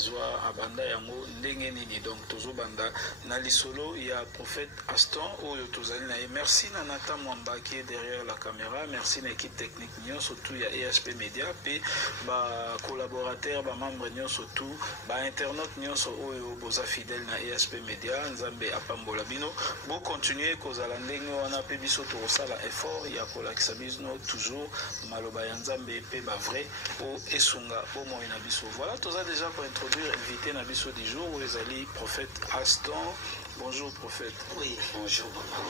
azwa abanda yango ndenge nini. Donc tozo banda na lisolo ya prophète Aston oyo tozali na ye. Merci na Nathan Mwamba qui est derrière la caméra, merci na équipe technique nyo surtout ya ESP Media pe ba collaborateur ba membre nyo surtout ba internaute nyo so oyo boza fidèle na ESP Media. Nzambe apambola bino bo continuer kozala ndenge wana pe biso to sala effort ya kolakisa bino toujours maloba ya Nzambe pe ba vrai o esunga o moyo na biso. Voilà, toza déjà pour introduire invité na biso du jour où ezali prophète Aston. Bonjour prophète. Oui, bonjour papa.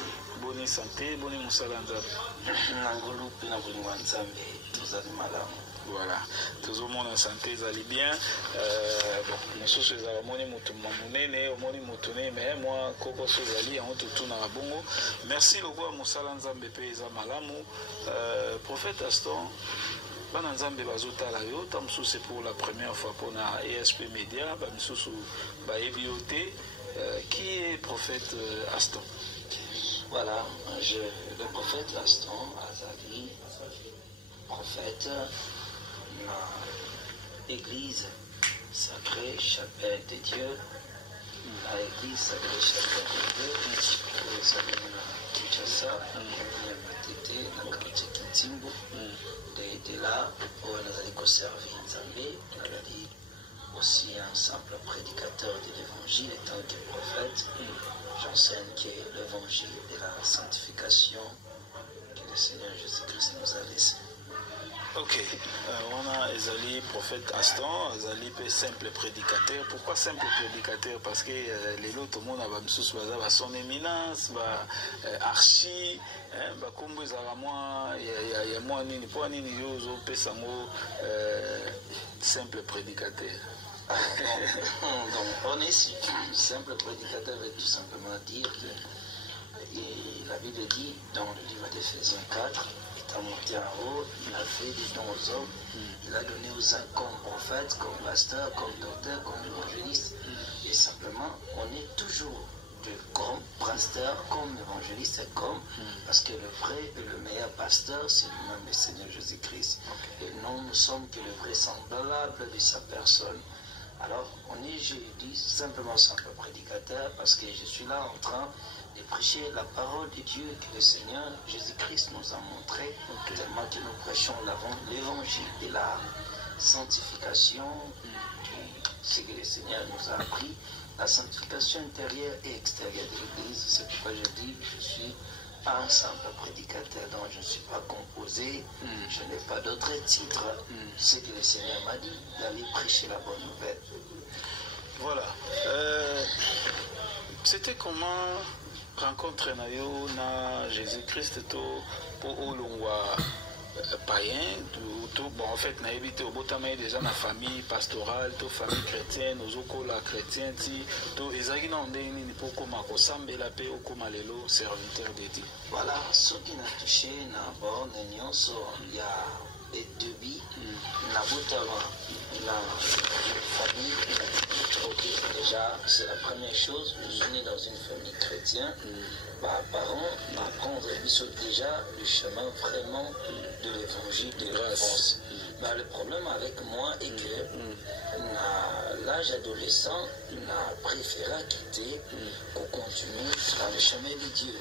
Bonne santé, bonne musala Nzambe. Nangolo pe na bolingo Nzambe tozali malamu. Voilà, toujours mon santé ezali bien. Bon, mosusu ezala moni mutu monene, omoni mutu ne mais moi koko sozali yango tutu na bongo. Merci lokwa musala Nzambe pe eza malamu. Prophète Aston, bana Nzambe bazotala yo, tamsu c'est pour la première fois pour na ESP Media, ba misusu ba ebioté. Qui est prophète Aston? Voilà, le prophète Aston azali prophète na église sacrée chapelle de Dieu, la église sacrée chapelle de Dieu, ezali na Kinshasa, na Matete, na quartier Kitimbo. De là, on a conservé Nzambe, nazali aussi un simple prédicateur de l'évangile étant que prophète. J'enseigne que l'évangile est la sanctification que le Seigneur Jésus-Christ nous a laissé. Ok, on a Ezali prophète Aston, Ezali simple prédicateur. Pourquoi simple prédicateur? Parce que les autres, tout le monde a son éminence, archi, comme vous avez moi, il y a moi, ni pour ni yozo, pesango, simple prédicateur. Donc, on est simple prédicateur veut tout simplement dire que la Bible dit dans le livre d'Éphésiens 4, étant monté en haut, il a fait des dons aux hommes, il a donné aux uns comme prophètes, comme pasteurs, comme docteurs, comme évangélistes. Et simplement, on est toujours de comme pasteur, comme évangéliste, comme parce que le vrai et le meilleur pasteur, c'est lui-même le Seigneur Jésus-Christ. Et nous sommes que le vrai semblable de sa personne. Alors, on est, je dis simplement simple prédicateur parce que je suis là en train de prêcher la parole de Dieu que le Seigneur Jésus-Christ nous a montré, tellement que nous prêchons l'évangile de la sanctification, ce que le Seigneur nous a appris, la sanctification intérieure et extérieure de l'Église. C'est pourquoi je dis je suis un simple prédicateur dont je ne suis pas composé, je n'ai pas d'autre titre. Ce que le Seigneur m'a dit, d'aller prêcher la bonne nouvelle. Voilà. C'était comment rencontrer Nayo na Jésus-Christ pour Olongwa païen, bon en fait na évité au botama déjà na famille pastorale, to famille chrétienne, aux la chrétienne, to ezaki na ndeni ni pour comment kosambela pe okoma lelo serviteur de Dieu. Voilà, ce qui n'a touché na borne nyonso ya etubi na botama na famille. Ok, déjà c'est la première chose, je suis né dans une famille chrétienne. Parents m'apprendre déjà le chemin vraiment de l'évangile de grâce. Le problème avec moi est que l'âge adolescent n'a préféré quitter pour continuer dans le chemin de Dieu.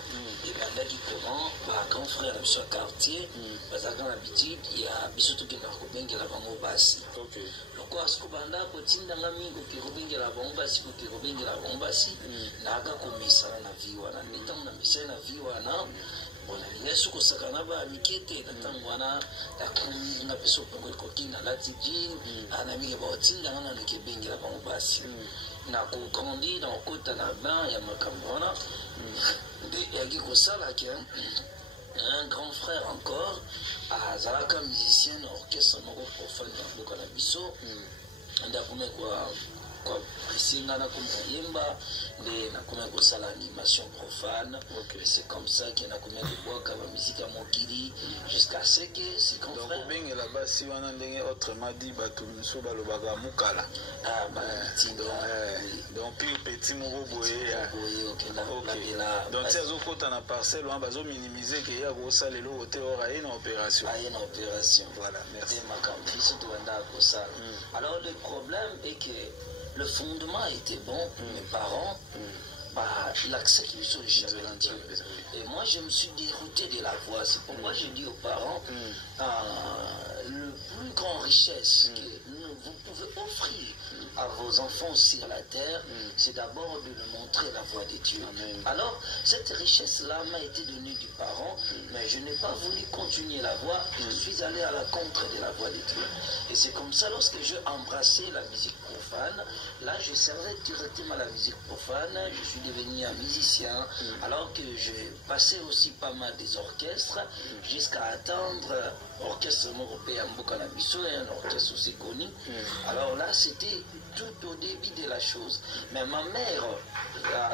Et pendant qu'il comment, grand frère de ce quartier, parce qu'à l'habitude, il y a bisoto qui n'a pas de la bango basi. Pourquoi est-ce que pendant que tu n'as pas mis que la bango basi, que tu la bango basi, n'a pas commis ça dans la vie, wana, n'étant dans la vie, wana. Bona suko sakana ba mikete na tangwana ya kumi na peso pengwe kokina la tijin anami ba tinda ngana na kebengi la basi na ko grandi dans kota na ban ya makambona de ya ki ko sala ki un grand frère encore à Zalaka musicien orchestre moko profane na boka na biso nda kuma kwa presinga na kumba de na kuma ko sala animation profane. C'est comme ça qu'il y a combien de bois comme musique à Mokili jusqu'à ce que c'est comme donc bien là-bas si on a ndenge autrement dit batu so balobaga mukala donc puis petit moko boye donc si azokota na parcelle on bazo minimiser que ya ko sala le hôtel ora une opération voilà merci. Alors le problème est que le fondement était bon, mes parents, bah, l'accès qu'ils sont Dieu. Et moi, je me suis dérouté de la voie. C'est pourquoi je dis aux parents, le plus grand richesse que vous pouvez offrir à vos enfants sur la terre, c'est d'abord de leur montrer la voie de Dieu. Amen. Alors, cette richesse-là m'a été donnée du parent, mais je n'ai pas voulu continuer la voie. Je suis allé à la contre de la voie de Dieu. Et c'est comme ça, lorsque j'ai embrassé la musique profane, là, je servais directement la musique profane. Je suis devenu un musicien, alors que je passais aussi pas mal des orchestres, jusqu'à atteindre orchestre européen Mbokanabiso et un orchestre aussi connu. Alors là, c'était tout au début de la chose. Mais ma mère,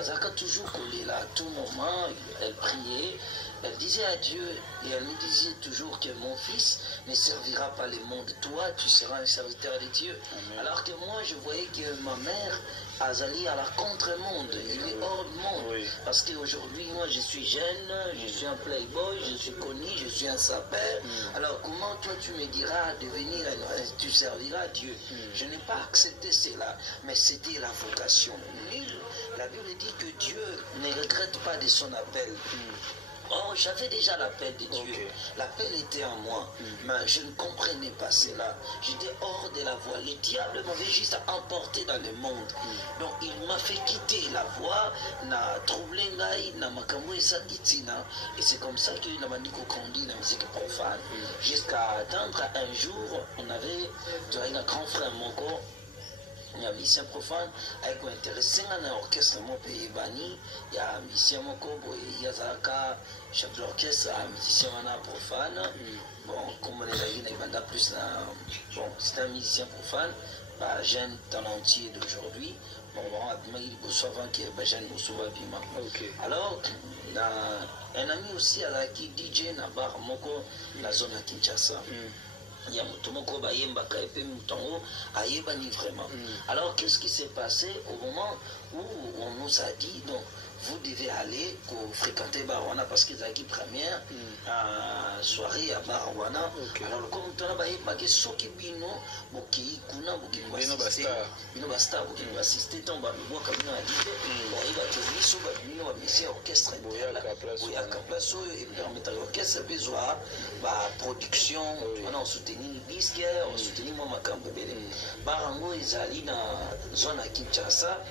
Zaka toujours collée là, à tout moment, elle priait, elle disait à Dieu, et elle me disait toujours que mon fils ne servira pas le monde. Toi, tu seras un serviteur de Dieu. Amen. Alors que moi, je voyais que ma mère Azali à la contre-monde, il est hors du monde. Oui. Parce qu'aujourd'hui, moi, je suis jeune, je suis un playboy, je suis connu, je suis un sapeur. Alors, comment toi, tu me diras de venir, tu serviras Dieu? Je n'ai pas accepté cela, mais c'était la vocation. La Bible dit que Dieu ne regrette pas de son appel. Oh, j'avais déjà l'appel de Dieu. Okay. L'appel était en moi. Mais je ne comprenais pas cela. J'étais hors de la voie. Le diable m'avait juste emporté dans le monde. Donc, il m'a fait quitter la voie. Na troublé ngai, na makambo esakitina. Et c'est comme ça que na maniko grandi la musique profane. Jusqu'à attendre un jour, on avait, tu vois, un grand frère Moko. Il y a un musicien profane avec un intéressé dans l'orchestre mon pays bani. Il y a un musicien moko, il y a Zaka, chef de l'orchestre, un musicien profane. Bon, comme on est là, il y a plus bon, c'est un musicien profane, bah, jeune talentueux d'aujourd'hui. Bon, il y a un jeune Bima. Alors, un ami aussi à qui DJ Nabar Moko, la zone à Kinshasa. Il y a Mutomoko Bayemba Kaepe Mutango Ayebani vraiment. Alors qu'est-ce qui s'est passé au moment où on nous a dit donc vous devez aller fréquenter Barwana parce qu'ils ont dit première soirée à Barwana. Alors comme tu as dit soki bino boki kuna boki bino basta boki assister ton babou comme on a dit bon il va te miso babino va orchestre boya place et permettre l'orchestre besoin ba production on a soutenu le disque on soutenu moi makambo bele barango ezali na zone à Kinshasa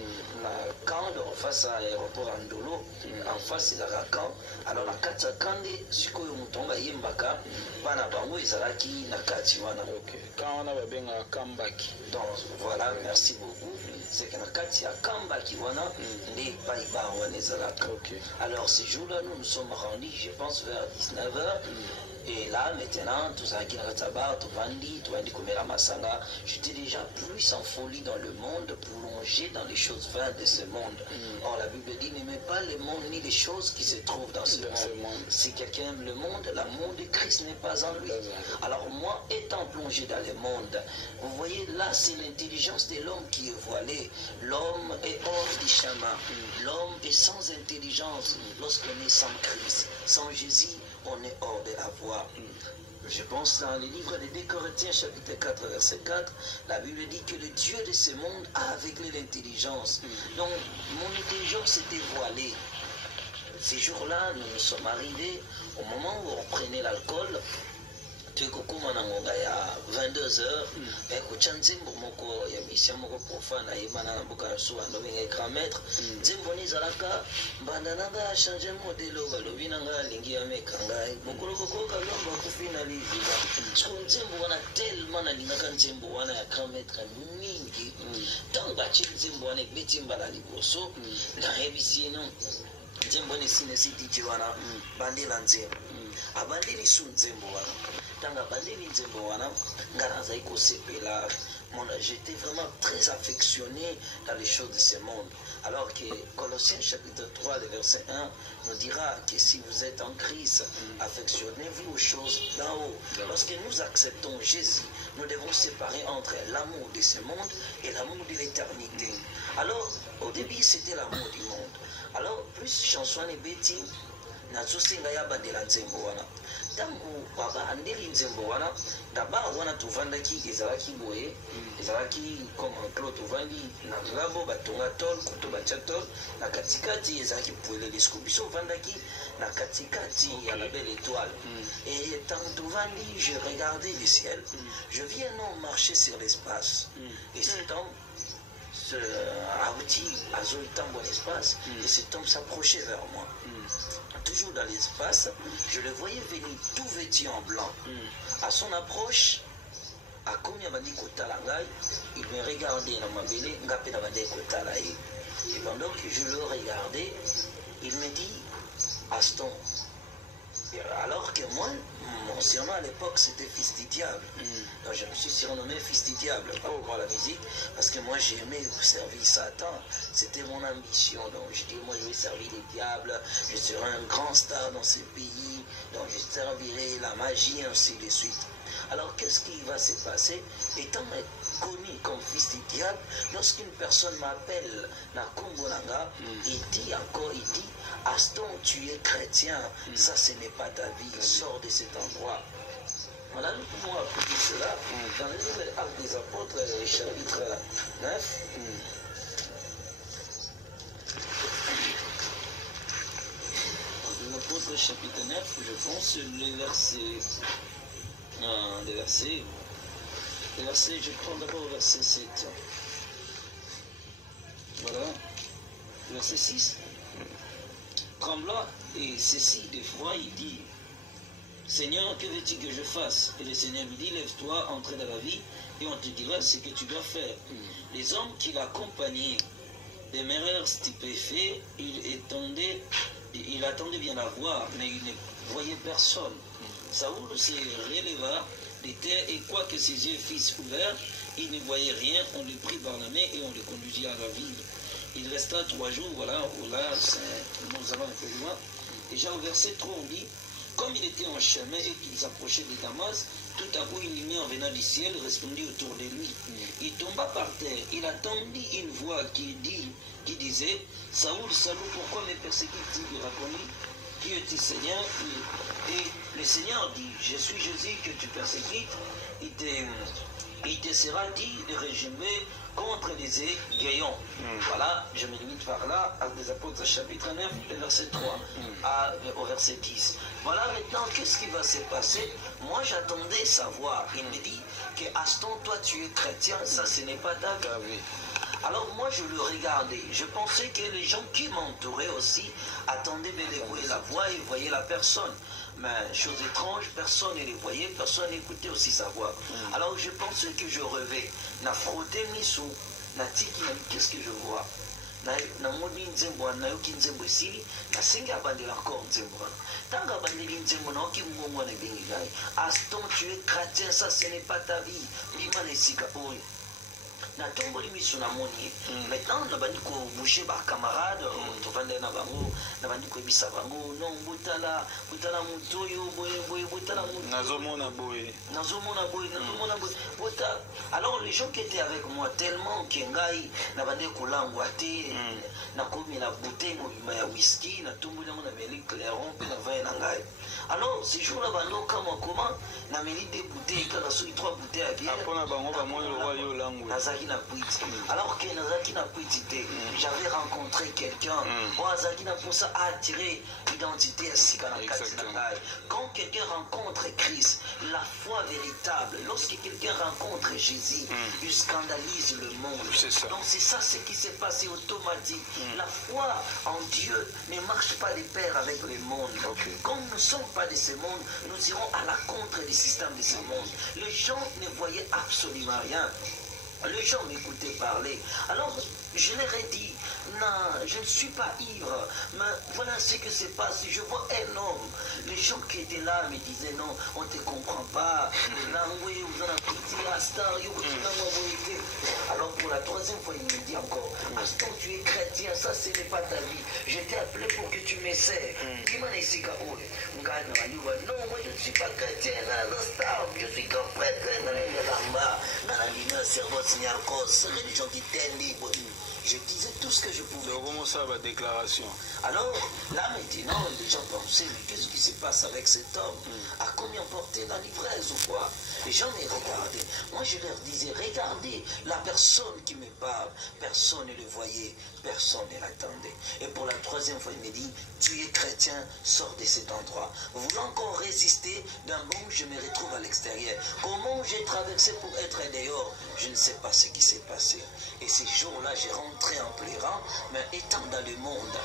na quand face à l'aéroport Ndolo en face de la Rakan. Alors la kati kande sikoyo mutonga yembaka bana bango ezalaki na kati wana. OK. Quand on a babenga Kambaki. Donc voilà, merci beaucoup. C'est que na kati ya Kambaki wana ne paiba wana ezalaka. OK. Alors ce jour-là nous sommes rendus je pense vers 19h. Et là, maintenant, tout ça qui est tabac, tout vandi, comme la masanga, j'étais déjà plus en folie dans le monde, plongé dans les choses vaines de ce monde. Or, la Bible dit, n'aimez pas le monde ni les choses qui se trouvent dans ce monde. Si quelqu'un aime le monde, l'amour de Christ n'est pas en lui. Alors, moi, étant plongé dans le monde, vous voyez, là, c'est l'intelligence de l'homme qui est voilée. L'homme est hors du chemin. L'homme est sans intelligence lorsqu'on est sans Christ, sans Jésus. On est hors de la voie. Je pense dans le livre des 2 Corinthiens, chapitre 4, verset 4, la Bible dit que le Dieu de ce monde a aveuglé l'intelligence. Donc, mon intelligence était voilée. Ces jours-là, nous nous sommes arrivés au moment où on prenait l'alcool. Tu kokuma na ngonga ya 22h et kuchanzimbo moko ya mission moko profane ayebana na boka so ando benga grand maître nzimbo ni zalaka bandana ba changer modèle balobi na nga lingi ya mekanga bokolo boko ka lomba ku finaliser so nzimbo wana tellement na lingaka nzimbo wana ya grand maître mingi tant ba chi nzimbo wana betimba la liboso na ebisi no nzimbo ni sinesi DJ wana bandela nzimbo abandeli su nzimbo wana j'étais vraiment très affectionné dans les choses de ce monde. Alors que Colossiens chapitre 3, le verset 1 nous dira que si vous êtes en Christ, affectionnez-vous aux choses d'en haut. Lorsque nous acceptons Jésus, nous devons séparer entre l'amour de ce monde et l'amour de l'éternité. Alors, au début, c'était l'amour du monde. Alors, plus chanson et bêtise, nazosenga ya bandela nzembo wana tango babandeli nzembo wana d'abord wana tovandaki ezalaki boye ezalaki comme enclos tovandi na ngambo batonga tol koto batya tol na katikati ezalaki puelele siko biso ovandaki na katikati ya la belle étoile et tango tovandi je regardais le ciel je vis un homme marcher sur l'espace et cet homme abouti à Zoltambo l'espace et cet homme s'approchait vers moi. Toujours dans l'espace, je le voyais venir tout vêtu en blanc. À son approche, à combien m'a dit Kotalangai, il me regardait dans ma belle, et pendant que je le regardais, il me dit Aston. Alors que moi, mon surnom à l'époque c'était Fils du Diable. Donc je me suis surnommé Fils du Diable par rapport à la musique parce que moi j'aimais servir Satan. C'était mon ambition. Donc je dis moi je vais servir les diables, je serai un grand star dans ce pays, donc je servirai la magie ainsi de suite. Alors qu'est-ce qui va se passer? Étant connu comme Fils du Diable, lorsqu'une personne m'appelle Nakumbonanga, il dit Aston, tu es chrétien, ça ce n'est pas ta vie, sors de cet endroit. Voilà, nous pouvons appliquer cela dans le nouvel Acte des Apôtres, chapitre 9. L'apôtre chapitre 9, je pense, le verset, je prends d'abord le verset 7. Voilà, verset 6. Tremblant et ceci des fois, il dit Seigneur, que veux-tu que je fasse? Et le Seigneur lui dit lève-toi, entre dans la vie, et on te dira ce que tu dois faire. Les hommes qui l'accompagnaient demeurèrent stupéfaits, il attendait bien la voir, mais il ne voyait personne. Saoul se releva de terre et quoique ses yeux fussent ouverts, il ne voyait rien. On le prit par la main et on le conduisit à la ville. Il resta 3 jours, voilà, où là, nous allons un peu loin. Déjà au verset 3, on dit, comme il était en chemin et qu'il s'approchait de Damas, tout à coup une lumière en venant du ciel répondit autour de lui. Il tomba par terre, il attendit une voix qui disait, Saoul, Saoul, pourquoi me persécutes-tu? Il répondit, qui es-tu, Seigneur? Et le Seigneur dit, je suis Jésus que tu persécutes, il te sera dit de régimer contre les égayons. Voilà, je me limite par là, à des Apôtres chapitre 9, le verset 3 au verset 10. Voilà maintenant, qu'est-ce qui va se passer? Moi j'attendais savoir. Il me dit que Aston, toi tu es chrétien, ça ce n'est pas ta vie. Alors moi je le regardais, je pensais que les gens qui m'entouraient aussi attendaient de les voir la voix et voyaient la personne. Mais chose étrange, personne ne les voyait, personne n'écoutait aussi sa voix. Alors je pense que je rêvais. Na frotté miso, na tiki na qu'est-ce que je vois? Na moni nzembo na yoki nzembo sili, na senga bandela encore nzembo. Tanga bandeli nzembo na yoki mbongo na bengi gai. Aston, tu es chrétien, ça ce n'est pas ta vie. Bima na sika oyo. Na tombo limiso na moni. Maintenant na bandi ko bouger ba camarade, to vande na bango, na bandi ko ebisa bango, non butala mutoyo boye butala mutoyo. Nazomona boye. Buta. Alors les gens qui étaient avec moi tellement kengai na bandi ko langwa te, na komi na bouteille ya whisky, na tombo na mona beli clairon pe na vin na ngai. Alors ces jours là bando comment na meli des bouteilles kaka so 3 bouteilles à bière. Apona bango ba mo yo langwa. Alors que j'avais rencontré quelqu'un, pour ça a attiré l'identité. Quand quelqu'un rencontre Christ, la foi véritable, lorsque quelqu'un rencontre Jésus, il scandalise le monde. Donc c'est ça ce qui s'est passé automatique. La foi en Dieu ne marche pas de pair avec le monde. Comme nous ne sommes pas de ce monde, nous irons à la contre du système de ce monde. Les gens ne voyaient absolument rien. Les gens m'écoutaient parler. Alors, je leur ai dit, non, je ne suis pas ivre, mais voilà ce que se passe. Je vois un homme. Les gens qui étaient là me disaient, non, on ne te comprend pas. Alors, pour la 3e fois, il me dit encore, Aston, tu es chrétien, ça, ce n'est pas ta vie. Je t'ai appelé pour que tu m'essaies. Non, moi, je ne suis pas chrétien, je suis qu'un prêtre, religion qui t'aime. Je disais tout ce que je pouvais. Donc, comment ça va déclaration? Alors, là maintenant, les gens pensaient, mais qu'est-ce qui se passe avec cet homme? À combien porter la livresse ou quoi? Les gens me regardaient. Moi, je leur disais, regardez la personne qui me parle. Personne ne le voyait, personne ne l'attendait. Et pour la troisième fois, il me dit, tu es chrétien, sors de cet endroit. Voulant encore résister, d'un bond, je me retrouve à l'extérieur. Comment j'ai traversé pour être dehors? Je ne sais pas ce qui s'est passé. Et ces jours-là, j'ai rentré en pleurant, mais étant dans le monde,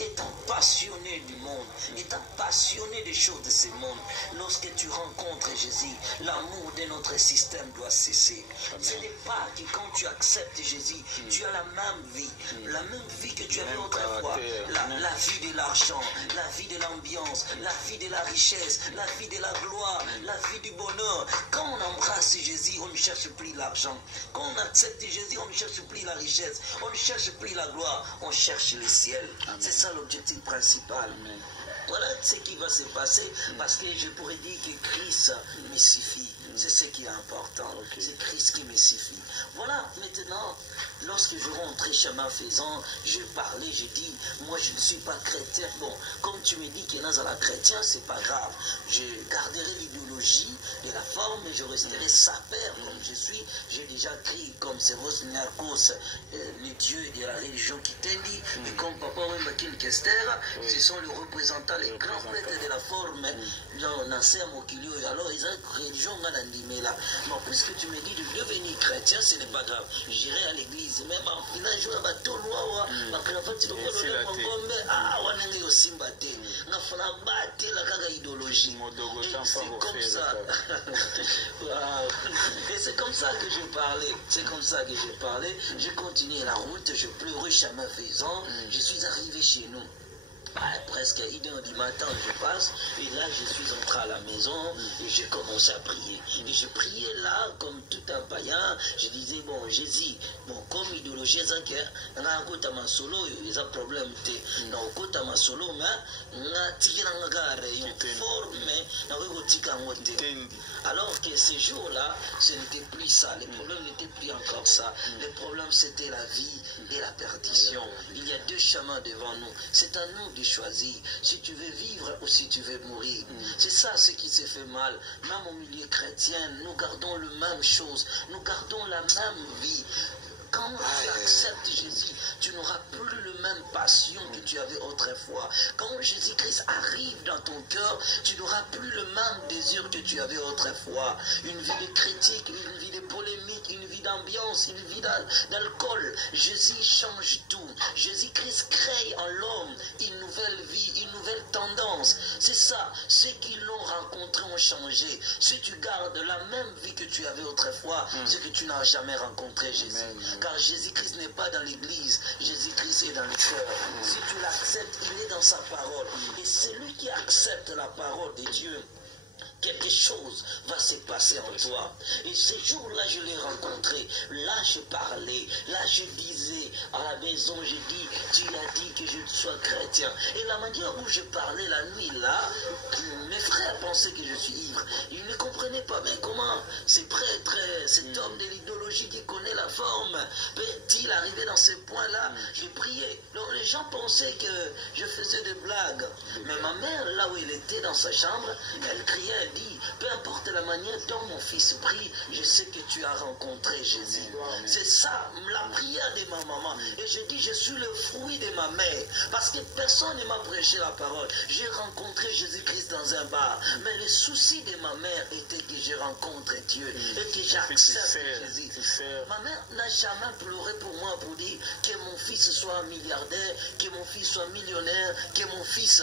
étant passionné du monde, étant passionné des choses de ce monde, lorsque tu rencontres Jésus, l'amour de notre système doit cesser. Ce n'est pas que quand tu acceptes Jésus, tu as la même vie que tu avais autrefois, la vie de l'argent, la vie de l'ambiance, la vie de la richesse, la vie de la gloire, la vie du bonheur. Quand on embrasse Jésus, on ne cherche plus l'argent. Quand on accepte Jésus, on ne cherche plus la richesse, on ne cherche plus la gloire, on cherche le ciel. C'est ça l'objectif principal. Voilà ce qui va se passer, parce que je pourrais dire que Christ me suffit. C'est ce qui est important. C'est Christ qui me suffit. Voilà, maintenant, lorsque je rentrais chemin faisant, je parlais, je dis, moi je ne suis pas chrétien. Bon, comme tu me dis qu'il y en a dans la chrétien, c'est pas grave. Je garderai l'idéologie de la forme, mais je resterai sapeur comme je suis. J'ai déjà crié comme c'est vos Niarkos, les dieux de la religion qui t'ont dit, et comme Papa Wembakin Kester, ce sont les représentants, les grands prêtres de la forme, l'ancien Mokilio, et alors ils ont une religion. Mais là, bon, puisque tu me dis de devenir chrétien, ce n'est pas grave. J'irai à l'église, même en final, je vais à bateau noir, ma cravate, le Mongombe, ah, on est aussi batté. On a fait la batte, la caga idéologie. C'est comme ça. Et c'est comme ça que je parlais. C'est comme ça que je parlais. J'ai continué la route, je pleurais chemin faisant. Je suis arrivé chez nous. Presque à 1h du matin, je passe, et là je suis entré à la maison et j'ai commencé à prier. Et je priais là comme tout un païen. Je disais, bon, Jésus, bon, comme idéologie, on a un côté à ma solo, il y a un problème. On a un côté à ma solo, mais on a tiré un gare, une forme, on a tiré un côté. Alors que ces jours-là, ce n'était plus ça. Le problème n'était plus encore ça. Le problème, c'était la vie et la perdition. Il y a deux chemins devant nous. C'est à nous de choisir si tu veux vivre ou si tu veux mourir. C'est ça ce qui se fait mal. Même au milieu chrétien, nous gardons la même chose. Nous gardons la même vie. Quand tu acceptes Jésus, tu n'auras plus le même passion que tu avais autrefois. Quand Jésus-Christ arrive dans ton cœur, tu n'auras plus le même désir que tu avais autrefois. Une vie de critique, une vie de polémique, une vie d'ambiance, une vie d'alcool. Jésus change tout. Jésus-Christ crée en l'homme une nouvelle vie, une nouvelle tendance. C'est ça. Ceux qui l'ont rencontré ont changé. Si tu gardes la même vie que tu avais autrefois, c'est que tu n'as jamais rencontré Jésus. Car Jésus-Christ n'est pas dans l'église, Jésus-Christ est dans le cœur. Si tu l'acceptes, il est dans sa parole. Et celui qui accepte la parole de Dieu, quelque chose va se passer en toi. Et ces jours-là, je l'ai rencontré. Là, je parlais. Là, je disais à la maison, je dis, tu as dit que je sois chrétien. Et la manière où je parlais la nuit, là, mes frères pensaient que je suis ivre. Ils ne comprenaient pas. Mais comment ces prêtres, cet homme de l'idéologie qui connaît la forme, peut-il arriver dans ce point-là? Je priais. Donc, les gens pensaient que je faisais des blagues. Mais ma mère, là où elle était dans sa chambre, elle criait, elle dit, peu importe la manière dont mon fils prie, je sais que tu as rencontré Jésus. C'est ça, la prière de ma maman. Et je dis, je suis le fruit de ma mère. Parce que personne ne m'a prêché la parole. J'ai rencontré Jésus-Christ dans un bar. Mais le souci de ma mère était que je rencontre Dieu et que j'accepte Jésus. Ma mère n'a jamais pleuré pour moi pour dire que mon fils soit milliardaire, que mon fils soit millionnaire, que mon fils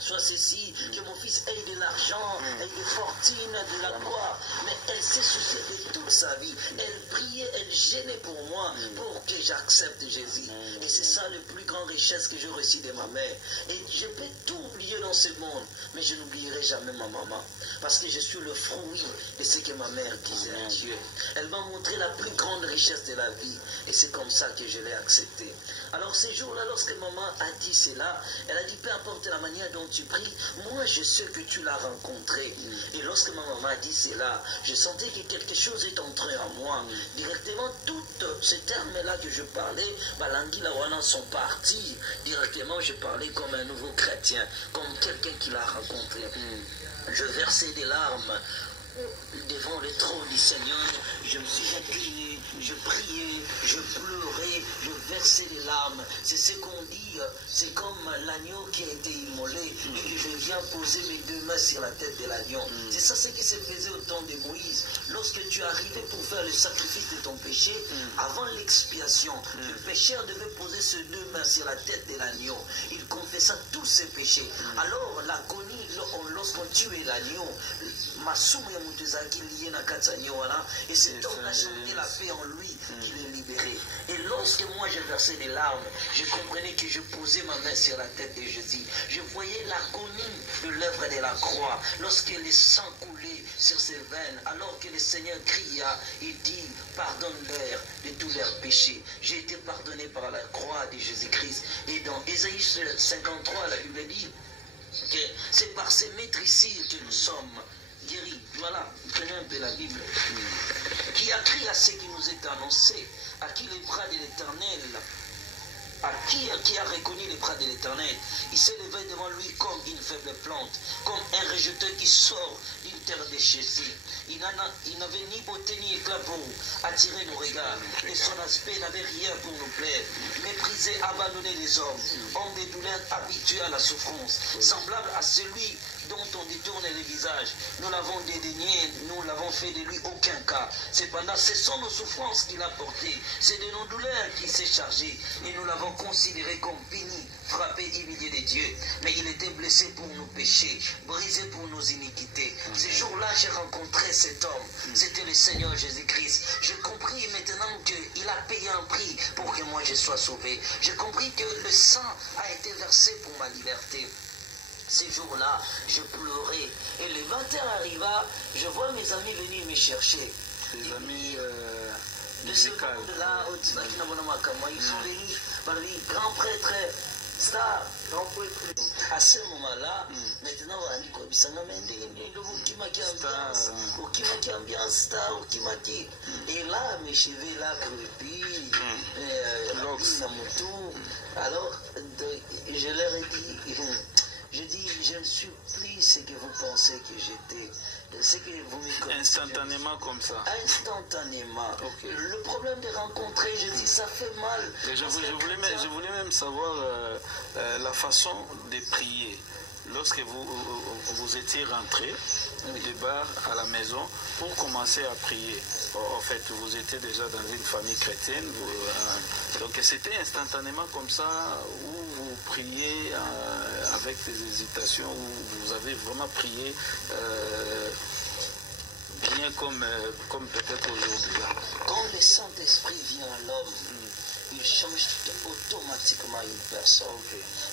soit ceci, que mon fils ait de l'argent, ait des fortunes, de la gloire. Mais elle s'est souciée de toute sa vie. Elle priait, elle gênait pour moi, pour que j'accepte Jésus. Et c'est ça la plus grande richesse que j'ai reçue de ma mère. Et je peux tout oublier dans ce monde, mais je n'oublierai jamais ma maman. Parce que je suis le fruit de ce que ma mère disait à Dieu. Elle m'a montré la plus grande richesse de la vie. Et c'est comme ça que je l'ai accepté. Alors ces jours-là, lorsque maman a dit cela, elle a dit, peu importe la manière dont tu pries, moi je sais que tu l'as rencontré. Et lorsque ma maman a dit cela, je sentais que quelque chose est entré en moi. Directement, tous ces termes-là que je parlais, Balangi Lawana sont partis. Directement, je parlais comme un nouveau chrétien, comme quelqu'un qui l'a rencontré. Je versais des larmes devant le trône du Seigneur. Je me suis incliné, je priais, je pleurais, je versais des larmes. C'est ce qu'on dit, c'est comme l'agneau qui a été immolé et que je viens poser mes deux mains sur la tête de l'agneau. C'est ça ce qui se faisait au temps de Moïse. Lorsque tu arrivais pour faire le sacrifice de ton péché, avant l'expiation, le pécheur devait poser ses deux mains sur la tête de l'agneau. Il confessa tous ses péchés. Alors, l'agonie, lorsqu'on tuait l'agneau, et cet homme a chanté la paix en lui, qu'il est libéré. Et lorsque moi je versais des larmes, je comprenais que je posais ma main sur la tête de Jésus. Je voyais l'agonie de l'œuvre de la croix, lorsque le sang coulait sur ses veines, alors que le Seigneur cria et dit, pardonne-leur de tous leurs péchés. J'ai été pardonné par la croix de Jésus-Christ. Et dans Ésaïe 53, la Bible dit que c'est par ces maîtrises que nous sommes guéris. Voilà, prenez un peu la Bible. Qui a crié à ce qui nous est annoncé, à qui les bras de l'Éternel, à qui a reconnu les bras de l'Éternel, il s'est levé devant lui comme une faible plante, comme un rejeteur qui sort d'une terre déchessée. Il n'avait ni beauté ni éclat pour attirer nos regards, et son aspect n'avait rien pour nous plaire. Méprisé, abandonné des hommes, homme des douleurs, habitué à la souffrance, semblable à celui dont on détourne le visage. Nous l'avons dédaigné, nous l'avons fait de lui aucun cas. Cependant, ce sont nos souffrances qu'il a portées, c'est de nos douleurs qu'il s'est chargé, et nous l'avons considéré comme puni, frappé, humilié de Dieu. Mais il était blessé pour nos péchés, brisé pour nos iniquités. Ce jour-là, j'ai rencontré cet homme, c'était le Seigneur Jésus-Christ. J'ai compris maintenant qu'il a payé un prix pour que moi je sois sauvé. J'ai compris que le sang a été versé pour ma liberté. Ces jours-là, je pleurais. Et le 21 arriva, je vois mes amis venir me chercher. Tes amis de ce monde-là, ils sont venus par les grands prêtres, stars, grands prêtres. À ce moment-là, maintenant, on a dit et là, mes cheveux là, crépis, alors, je leur ai dit, je dis, je ne suis plus ce que vous pensez que j'étais. Ce que vous me connaissez. Instantanément comme ça. Instantanément. Okay. Le problème de rencontrer, je dis, ça fait mal. Et je voulais même savoir la façon de prier. Lorsque vous étiez rentré du bar à la maison pour commencer à prier, en fait, vous étiez déjà dans une famille chrétienne, donc c'était instantanément comme ça, où vous priez avec des hésitations, où vous avez vraiment prié bien comme peut-être aujourd'hui. Quand le Saint-Esprit vient à l'homme, il change automatiquement une personne.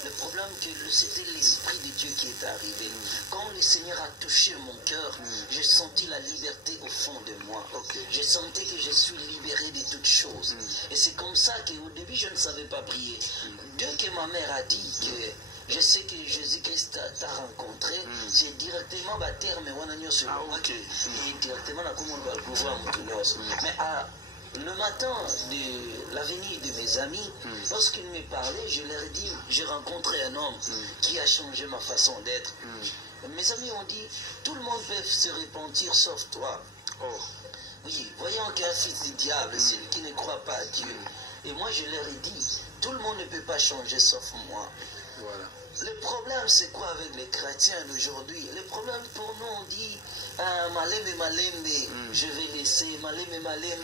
Le problème, c'était l'Esprit de Dieu qui est arrivé. Quand le Seigneur a touché mon cœur, j'ai senti la liberté au fond de moi. J'ai senti que je suis libéré de toutes choses. Et c'est comme ça qu'au début, je ne savais pas prier. Dès que ma mère a dit que je sais que Jésus-Christ t'a rencontré, c'est directement ma terre, mais on a mis sur et directement la commune va le pouvoir. Mais le matin de la venue de mes amis, lorsqu'ils me parlaient, je leur ai dit, j'ai rencontré un homme qui a changé ma façon d'être. Mes amis ont dit, tout le monde peut se repentir sauf toi. Oui, voyant qu'un fils du diable, celui qui ne croit pas à Dieu. Et moi je leur ai dit, tout le monde ne peut pas changer sauf moi. Voilà. Le problème, c'est quoi avec les chrétiens d'aujourd'hui? Le problème pour nous, on dit Malembe, Malembe, je vais laisser Malembe, Malembe.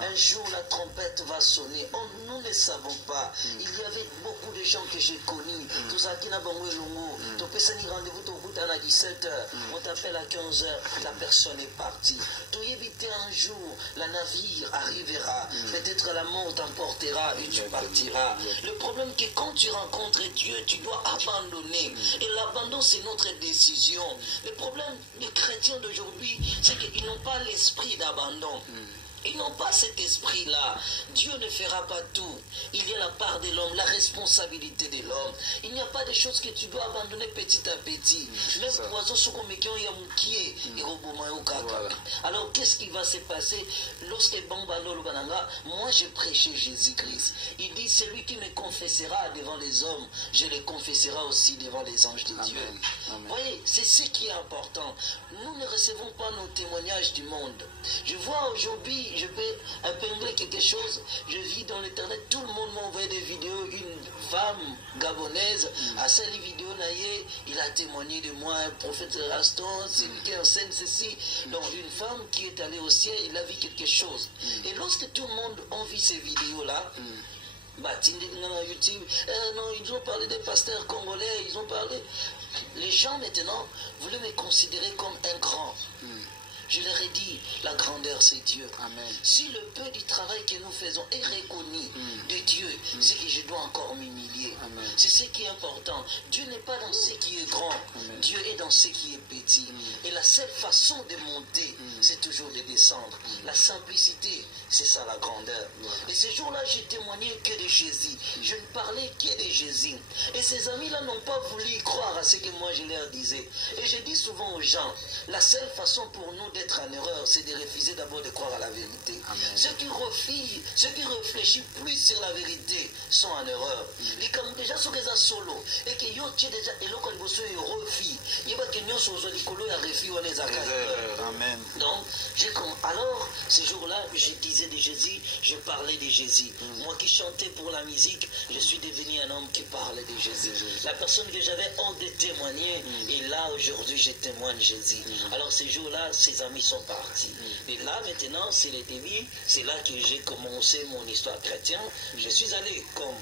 Un jour, la trompette va sonner. Oh, nous ne savons pas. Il y avait beaucoup de gens que j'ai connus. Tout ça qui n'a pas longo. Tu peux s'en rendez-vous à 17h. On t'appelle à 15h. La personne est partie. Tu éviter un jour, la navire arrivera. Peut-être la mort t'emportera et tu partiras. Le problème, que quand tu rencontres Dieu, tu dois abandonner. Et l'abandon, c'est notre décision. Le problème des chrétiens d'aujourd'hui, c'est qu'ils n'ont pas l'esprit d'abandon. Ils n'ont pas cet esprit-là. Dieu ne fera pas tout. Il y a la part de l'homme, la responsabilité de l'homme. Il n'y a pas de choses que tu dois abandonner petit à petit. Même poison, ce qu'on met qui est alors qu'est-ce qui va se passer lorsque moi j'ai prêché Jésus-Christ. Il dit, celui qui me confessera devant les hommes, je le confesserai aussi devant les anges de Dieu. Vous voyez, c'est ce qui est important. Nous ne recevons pas nos témoignages du monde. Je vois aujourd'hui, je peux épingler quelque chose, je vis dans l'internet, tout le monde m'a envoyé des vidéos, une femme gabonaise a cette vidéo, il a témoigné de moi, un prophète Aston, c'est lui qui enseigne ceci. Donc une femme qui est allée au ciel, il a vu quelque chose. Et lorsque tout le monde a vu ces vidéos-là, YouTube, non, ils ont parlé des pasteurs congolais, ils ont parlé. Les gens maintenant voulaient me considérer comme un grand. Je leur ai dit, la grandeur c'est Dieu. Amen. Si le peu du travail que nous faisons est reconnu de Dieu, c'est que je dois encore m'humilier. C'est ce qui est important. Dieu n'est pas dans ce qui est grand. Amen. Dieu est dans ce qui est petit. Et la seule façon de monter, c'est toujours de descendre. La simplicité, c'est ça la grandeur. Et ce jour-là, j'ai témoigné que de Jésus. Je ne parlais que de Jésus. Et ces amis-là n'ont pas voulu croire à ce que moi je leur disais. Et je dis souvent aux gens, la seule façon pour nous d'être en erreur, c'est de refuser d'abord de croire à la vérité. Amen. Ceux qui refusent, ceux qui réfléchissent plus sur la vérité sont en erreur. Et comme déjà ceux qui sont solo, et que yo tient déjà, et là quand vous soyez refus, il va que nous sommes les colos à refus on les a. Amen. Donc, alors, ce jour-là, je disais de Jésus, je parlais de Jésus. Moi qui chantais pour la musique, je suis devenu un homme qui parlait de Jésus. La personne que j'avais honte de témoigner, et là aujourd'hui je témoigne Jésus. Alors ce jour-là, ses amis sont partis. Et là maintenant, c'est le début, c'est là que j'ai commencé mon histoire chrétienne. Je suis allé comme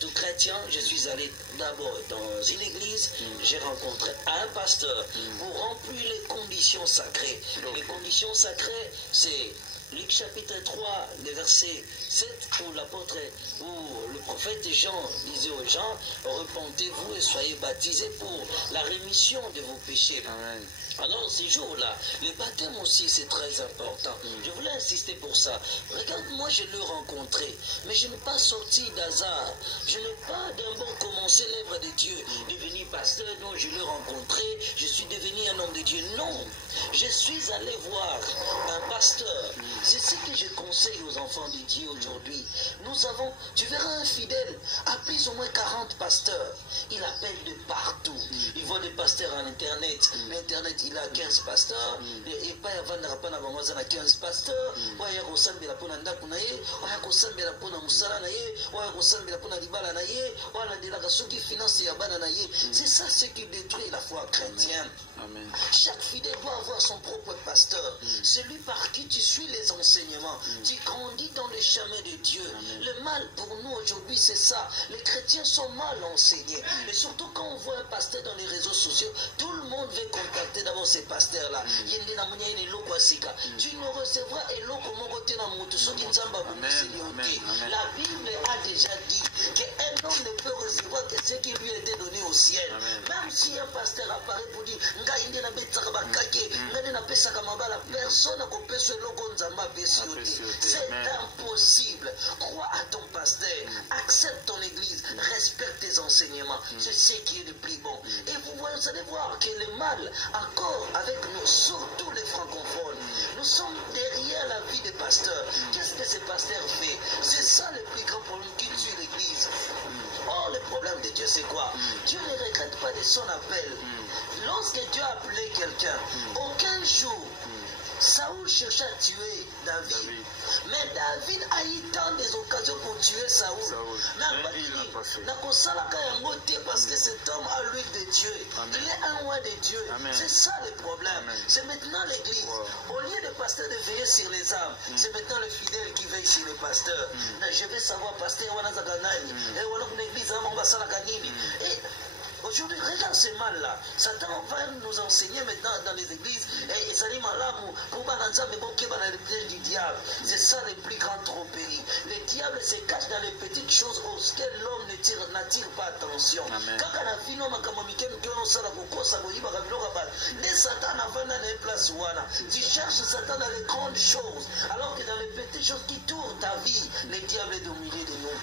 tout chrétien, je suis allé d'abord dans une église, j'ai rencontré un pasteur pour remplir les conditions sacrées. Et les conditions sacrées, c'est Luc chapitre 3, le verset 7, où l'apôtre, où le prophète Jean disait aux gens, repentez-vous et soyez baptisés pour la rémission de vos péchés. Amen. Alors ces jours-là, le baptême aussi c'est très important. Je voulais insister pour ça. Regarde, moi je l'ai rencontré, mais je n'ai pas sorti d'hasard. Je n'ai pas d'un bon commencé l'œuvre de Dieu, devenu pasteur. Non, je l'ai rencontré, je suis devenu un homme de Dieu. Non, je suis allé voir un pasteur. C'est ce que je conseille aux enfants de Dieu aujourd'hui. Nous avons, tu verras un fidèle, à plus ou moins 40 pasteurs. Il appelle de partout. Il voit des pasteurs en internet. L'internet, il a 15 pasteurs. Et pas avant de rappeler à 15 pasteurs. Il y a Kosambela pour Nandakunaye, il y a Kosambela pour Namusaranaye, il y a Kosambela pour Nadibalanaye, il y a la délégation qui finance Yabananaye. C'est ça ce qui détruit la foi chrétienne. Amen. Chaque fidèle doit avoir son propre pasteur. Celui par qui tu suis les enseignements. Tu grandis dans les chemins de Dieu. Le mal pour nous aujourd'hui, c'est ça. Les chrétiens sont mal enseignés. Et surtout quand on voit un pasteur dans les réseaux sociaux, tout le monde veut contacter d'abord ces pasteurs-là. Tu nous recevras et l'eau comment côté dans mon La Bible a déjà dit qu'un homme ne peut recevoir que ce qui lui a été donné au ciel. Même si un pasteur apparaît pour dire personne n'a compris ce logo. C'est impossible. Crois à ton pasteur, accepte ton église, respecte tes enseignements. C'est ce qui est le plus bon. Et vous allez voir que le mal, encore avec nous, surtout les francophones, nous sommes derrière la vie des pasteurs. Qu'est-ce que ces pasteurs font? C'est ça le plus grand problème qui tue l'église. Oh, le problème de Dieu, c'est quoi? Dieu ne regrette pas de son appel. Lorsque Dieu a appelé quelqu'un, aucun jour, Saoul chercha à tuer David. Mais David a eu tant des occasions pour tuer Saoul. Mais il n'a pas fait. Parce que cet homme a l'huile de Dieu. Amen. Il est un roi de Dieu. C'est ça le problème. C'est maintenant l'église. Au lieu de pasteur de veiller sur les âmes, c'est maintenant le fidèle qui veille sur les pasteurs. Je vais savoir, pasteur, et Aujourd'hui, regarde ce mal-là. Satan va nous enseigner maintenant dans les églises. Et ça dit du diable. C'est ça le plus grand tromperie. Le diable se cache dans les petites choses auxquelles l'homme n'attire pas attention. Quand on a vu tu cherches Satan dans les grandes choses, alors que dans les petites choses qui tournent ta vie, le diable est au milieu de nous.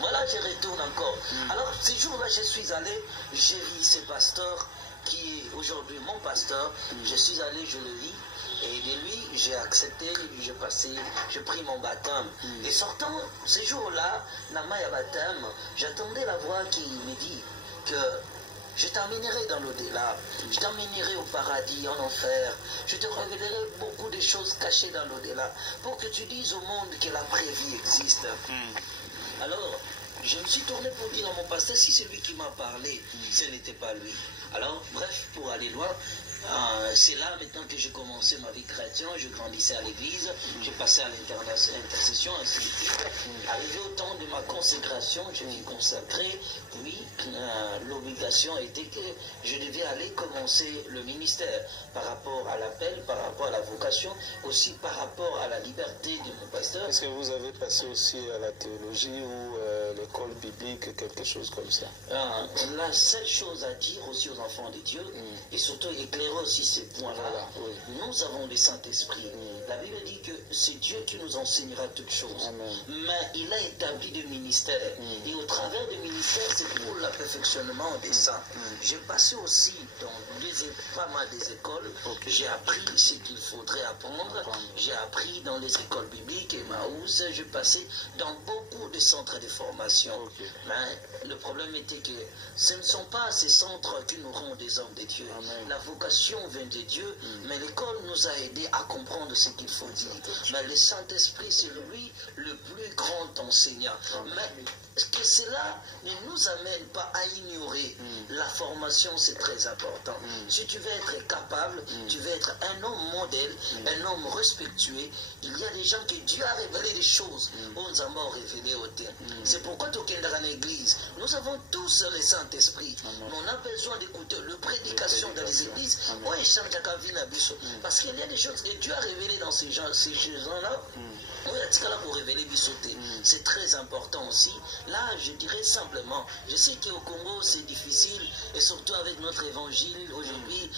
Voilà, je retourne encore. Alors, ce jour-là, je suis allé, j'ai vu ce pasteur qui est aujourd'hui mon pasteur. Je suis allé, je le vis. Et de lui, j'ai accepté, j'ai pris mon baptême. Et sortant ce jour-là, dans ma baptême, j'attendais la voix qui me dit que je t'emmènerai dans l'au-delà, je t'emmènerai au paradis, en enfer, je te révélerai beaucoup de choses cachées dans l'au-delà, pour que tu dises au monde que la vraie vie existe. Alors, je me suis tourné pour dire à mon pasteur, si c'est lui qui m'a parlé, ce n'était pas lui. Alors, bref, pour aller loin, c'est là maintenant que j'ai commencé ma vie chrétienne, je grandissais à l'église, j'ai passé à l'intercession, ainsi de suite. Arrivé au temps de ma consécration, je m'y consacrais, puis l'obligation était que je devais aller commencer le ministère par rapport à l'appel, par rapport à la vocation, aussi par rapport à la liberté de mon pasteur. Est-ce que vous avez passé aussi à la théologie ou l'école biblique, quelque chose comme ça? La seule chose à dire aussi aux enfants de Dieu, et surtout éclairer aussi ces points-là, nous avons le Saint-Esprit. La Bible dit que c'est Dieu qui nous enseignera toutes choses. Mais il a établi des ministères. Et au travers des ministères, c'est pour le perfectionnement des saints. J'ai passé aussi dans pas mal des écoles. J'ai appris ce qu'il faudrait apprendre. J'ai appris dans les écoles bibliques, Emmaüs. J'ai passé dans beaucoup de centres de formation. Mais le problème était que ce ne sont pas ces centres qui nous rendent des hommes de Dieu. La vocation vient de Dieu, mais l'école nous a aidés à comprendre ce qu'il faut dire. Mais le Saint-Esprit, c'est lui le plus grand enseignant. Mais que cela ne nous amène pas à ignorer la formation, c'est très important. Si tu veux être capable, tu veux être un homme modèle, un homme respectueux, il y a des gens que Dieu a révélé des choses, on nous a révélé au terme. C'est pourquoi tu es dans l'église. Nous avons tous le Saint-Esprit, mais on a besoin d'écouter le prédication dans les églises. Parce qu'il y a des choses que Dieu a révélées dans ces gens-là. Pour révéler Bissoté. C'est très important aussi. Là, je dirais simplement, je sais qu'au Congo, c'est difficile, et surtout avec notre évangile aujourd'hui,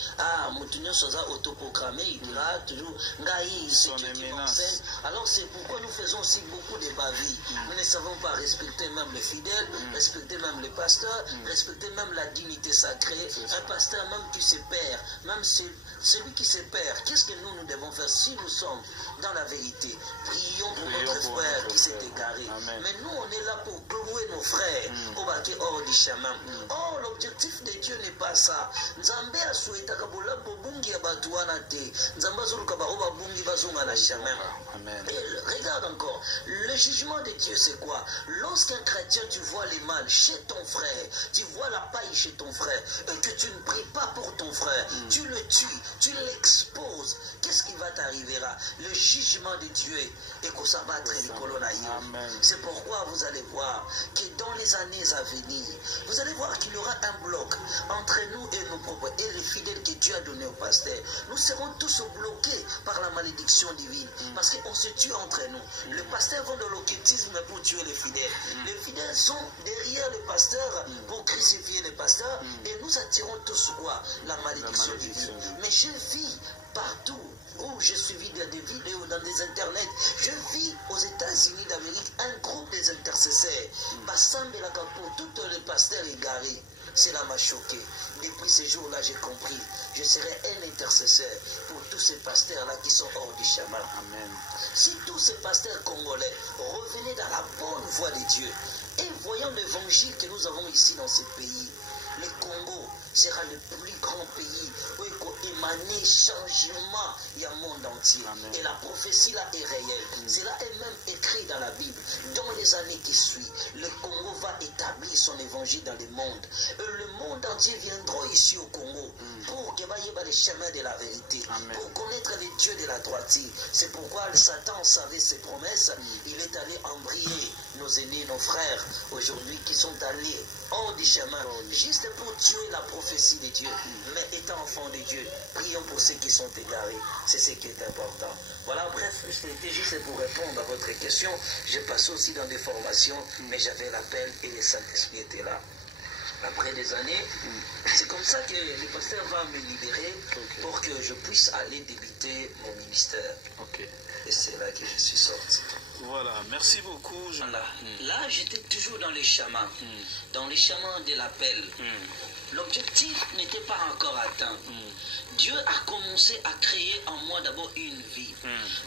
Moutounion Sosa autoprogrammé, il dira toujours, Ngaï, c'est Dieu qui m'enseigne. Alors, c'est pourquoi nous faisons aussi beaucoup de bavilles. Nous ne savons pas respecter même les fidèles, respecter même les pasteurs, respecter même la dignité sacrée. Un pasteur même qui se perd, même celui qui se perd, qu'est-ce que nous devons faire si nous sommes dans la vérité? Prions pour notre frère qui s'est égaré. Mais nous, on est là pour louer nos frères au baquet hors du chemin. Or, l'objectif de Dieu n'est pas ça. Nzambe a souhaité que bobungi abatuana te. Nzamba zuluka ba oba bungi bazunga na chemin. Et regarde encore, le jugement de Dieu c'est quoi? Lorsqu'un chrétien tu vois les mal chez ton frère, tu vois la paille chez ton frère, et que tu ne pries pas pour ton frère, tu le tues, tu l'exposes, qu'est-ce qui va t'arriver là? Le jugement de Dieu et que ça va être les colonnes. C'est pourquoi vous allez voir que dans les années à venir, vous allez voir qu'il y aura un bloc entre nous et nos propres et les fidèles que Dieu a donnés au pasteur. Nous serons tous bloqués par la malédiction divine parce qu'on se tue entre nous. Le pasteur va dans l'occultisme pour tuer les fidèles. Les fidèles sont derrière le pasteur pour crucifier le pasteur et nous attirons tous quoi? La malédiction divine. Mais je vis partout où je suivis des vidéos dans des internets, je vis aux États-Unis d'Amérique un groupe des intercesseurs. Pour tous les pasteurs égarés. Cela m'a choqué. Depuis ces jours-là, j'ai compris. Je serai un intercesseur pour tous ces pasteurs-là qui sont hors du chemin. Si tous ces pasteurs congolais revenaient dans la bonne voie de Dieu et voyant l'évangile que nous avons ici dans ce pays, le Congo sera le plus grand pays où il faut émaner changement il y a un monde entier. Et la prophétie là est réelle. Cela est même écrit dans la Bible. Dans les années qui suivent, le Congo va établir son évangile dans le monde. Et le monde entier viendra ici au Congo pour que les chemins de la vérité, Amen. pour connaître les dieux de la droiture. C'est pourquoi le Satan savait ses promesses. Il est allé embrayer nos aînés, nos frères, aujourd'hui, qui sont allés hors du chemin, juste pour tuer la prophétie de Dieu. Mais étant enfants de Dieu, prions pour ceux qui sont égarés. C'est ce qui est important. Voilà, bref, c'était juste pour répondre à votre question. J'ai passé aussi dans des formations, mais j'avais l'appel et le Saint-Esprit était là. Après des années, c'est comme ça que le pasteur va me libérer pour que je puisse aller débuter mon ministère. Et c'est là que je suis sorti. Voilà, merci beaucoup. Voilà. Là, j'étais toujours dans les chemins, dans les chemins de l'appel. L'objectif n'était pas encore atteint. Dieu a commencé à créer en moi d'abord une vie.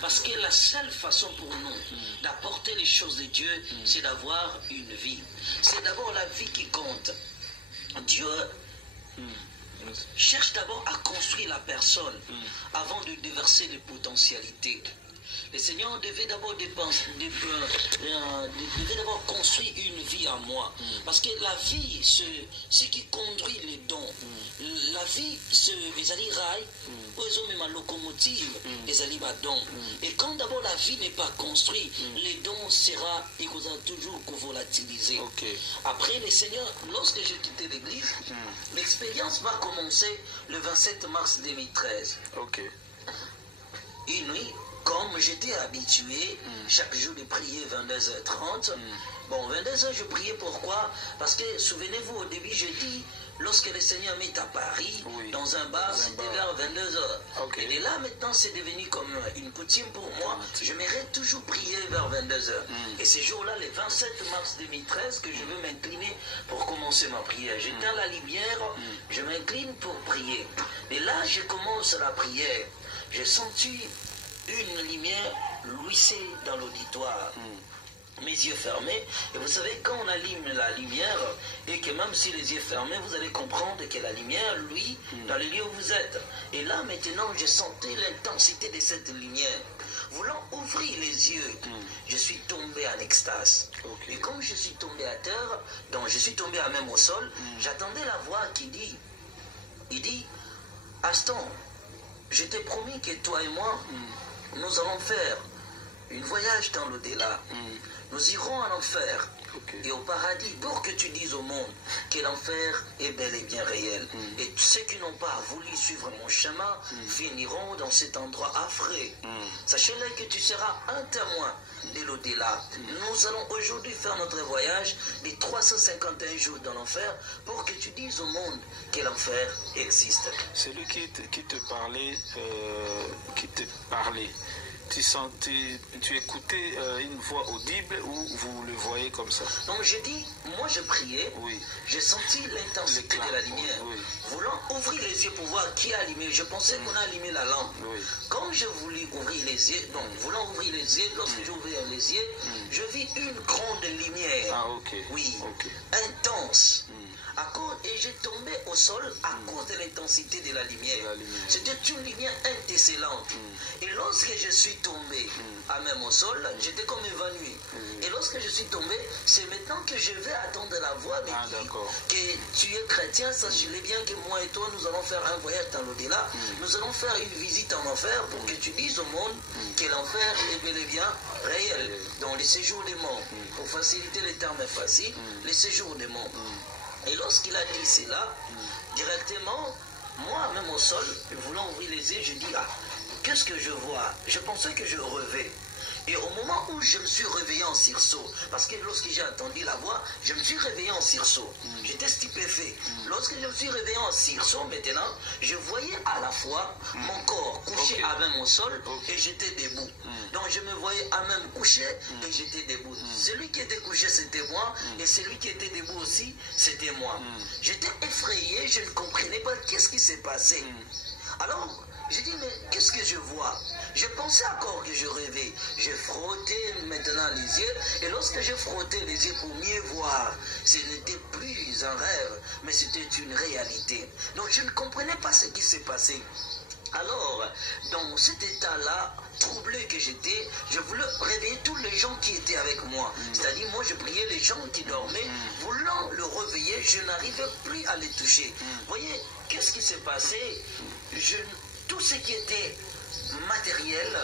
Parce que la seule façon pour nous d'apporter les choses de Dieu, c'est d'avoir une vie. C'est d'abord la vie qui compte. Dieu cherche d'abord à construire la personne avant de déverser les potentialités. Le Seigneur devait d'abord construire une vie en moi. Parce que la vie, ce qui conduit les dons, la vie, les alliés rails, ils ont même ma locomotive, les alliés dons. Et quand d'abord la vie n'est pas construite, les dons sera toujours volatilisés. Après, le Seigneur, lorsque j'ai quitté l'église, l'expérience va commencer le 27 mars 2013. Une nuit, comme j'étais habitué chaque jour de prier 22h30, bon, 22h je priais pourquoi? Parce que, souvenez-vous, au début je dis, lorsque le Seigneur m'est à Paris, dans un bar, c'était vers 22h. Et de là, maintenant, c'est devenu comme une coutume pour moi. Je m'aimerais toujours prier vers 22h. Et ce jour-là, le 27 mars 2013, que je veux m'incliner pour commencer ma prière. J'éteins la lumière, je m'incline pour prier. Et là, je commence la prière. J'ai senti une lumière luisser dans l'auditoire. Mes yeux fermés, et vous savez, quand on allume la lumière, et que même si les yeux fermés, vous allez comprendre que la lumière, lui, dans le lieu où vous êtes. Et là, maintenant, je sentais l'intensité de cette lumière. Voulant ouvrir les yeux, je suis tombé en extase. Et comme je suis tombé à terre, donc je suis tombé à même au sol, j'attendais la voix qui dit, il dit, Aston, je t'ai promis que toi et moi, nous allons faire un voyage dans l'au-delà. Nous irons en enfer et au paradis pour que tu dises au monde que l'enfer est bel et bien réel. Et ceux qui n'ont pas voulu suivre mon chemin finiront dans cet endroit affreux. Sachez-le que tu seras un témoin de l'au-delà. Nous allons aujourd'hui faire notre voyage de 351 jours dans l'enfer pour que tu dises au monde que l'enfer existe. C'est lui qui te parlait, tu écoutais une voix audible ou vous le voyez comme ça? Donc je dis, moi je priais, j'ai senti l'intensité de la lumière, voulant ouvrir les yeux pour voir qui a allumé. Je pensais qu'on a allumé la lampe. Quand je voulais ouvrir les yeux, donc voulant ouvrir les yeux, lorsque j'ai ouvert les yeux, je vis une grande lumière, intense. Et j'ai tombé au sol à cause de l'intensité de la lumière. C'était une lumière étincelante. Et lorsque je suis tombé à même au sol, j'étais comme évanoui. Et lorsque je suis tombé, c'est maintenant que je vais attendre la voix me dire que tu es chrétien, sachez-le bien que moi et toi, nous allons faire un voyage dans l'au-delà. Nous allons faire une visite en enfer pour que tu dises au monde que l'enfer est bel et bien réel. Donc les séjours des morts, pour faciliter les termes faciles, les séjours des morts. Et lorsqu'il a dit cela, directement, moi, même au sol, voulant ouvrir les yeux, je dis, qu'est-ce que je vois? Je pensais que je rêvais. Et au moment où je me suis réveillé en sursaut, parce que lorsque j'ai entendu la voix, je me suis réveillé en sursaut. J'étais stupéfait. Lorsque je me suis réveillé en sursaut, maintenant, je voyais à la fois mon corps couché à même au sol et j'étais debout. Donc je me voyais à même couché et j'étais debout. Celui qui était couché, c'était moi, et celui qui était debout aussi, c'était moi. J'étais effrayé, je ne comprenais pas qu'est-ce qui s'est passé. Alors, j'ai dit, mais qu'est-ce que je vois? Je pensais encore que je rêvais. J'ai frotté maintenant les yeux, et lorsque j'ai frotté les yeux pour mieux voir, ce n'était plus un rêve, mais c'était une réalité. Donc je ne comprenais pas ce qui s'est passé. Alors, dans cet état-là, troublé que j'étais, je voulais réveiller tous les gens qui étaient avec moi. C'est-à-dire, moi, je priais les gens qui dormaient, voulant le réveiller, je n'arrivais plus à les toucher. Vous voyez, qu'est-ce qui s'est passé? Tout ce qui était matériel,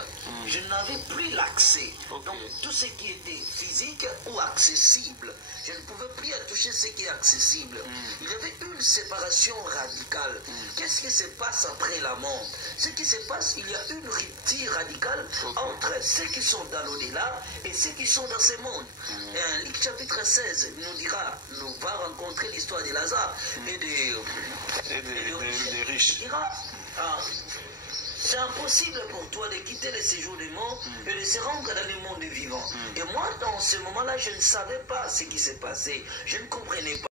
je n'avais plus l'accès. Donc tout ce qui était physique ou accessible, je ne pouvais plus toucher ce qui est accessible. Il y avait une séparation radicale. Qu'est-ce qui se passe après la mort? Ce qui se passe, il y a une rupture radicale entre ceux qui sont dans l'au-delà et ceux qui sont dans ce monde. Luc chapitre 16 nous dira, nous va rencontrer l'histoire de Lazare et des riches. Il dira, c'est impossible pour toi de quitter le séjour des morts et de se rendre dans le monde des vivants. Et moi, dans ce moment-là, je ne savais pas ce qui s'est passé. Je ne comprenais pas.